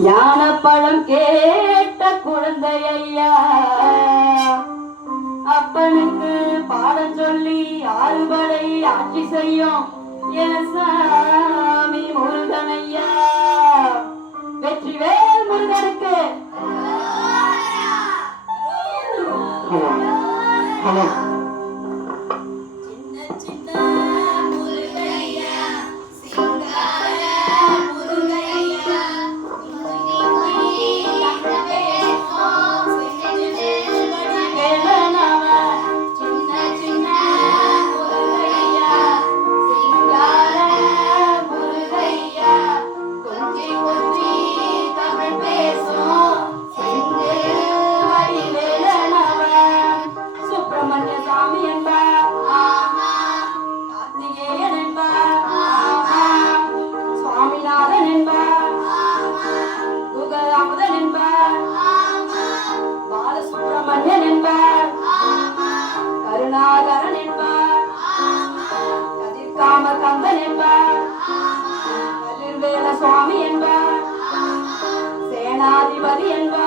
ஞானப்பழம் கேட்ட குழந்தை ஐயா, அப்பனுக்கு பாடம் சொல்லி ஆறுபடை ஆட்சி செய்யும் என் சாமி முருகனையா. வெற்றிவேல் முருகனுக்கு. பாலசுப்ரமணியன் என்பார், கருணாகரன் என்பார், கதிர்காம கந்தன் என்பார், கதிர்வேல சுவாமி என்பார், சேனாதிபதி என்பார்.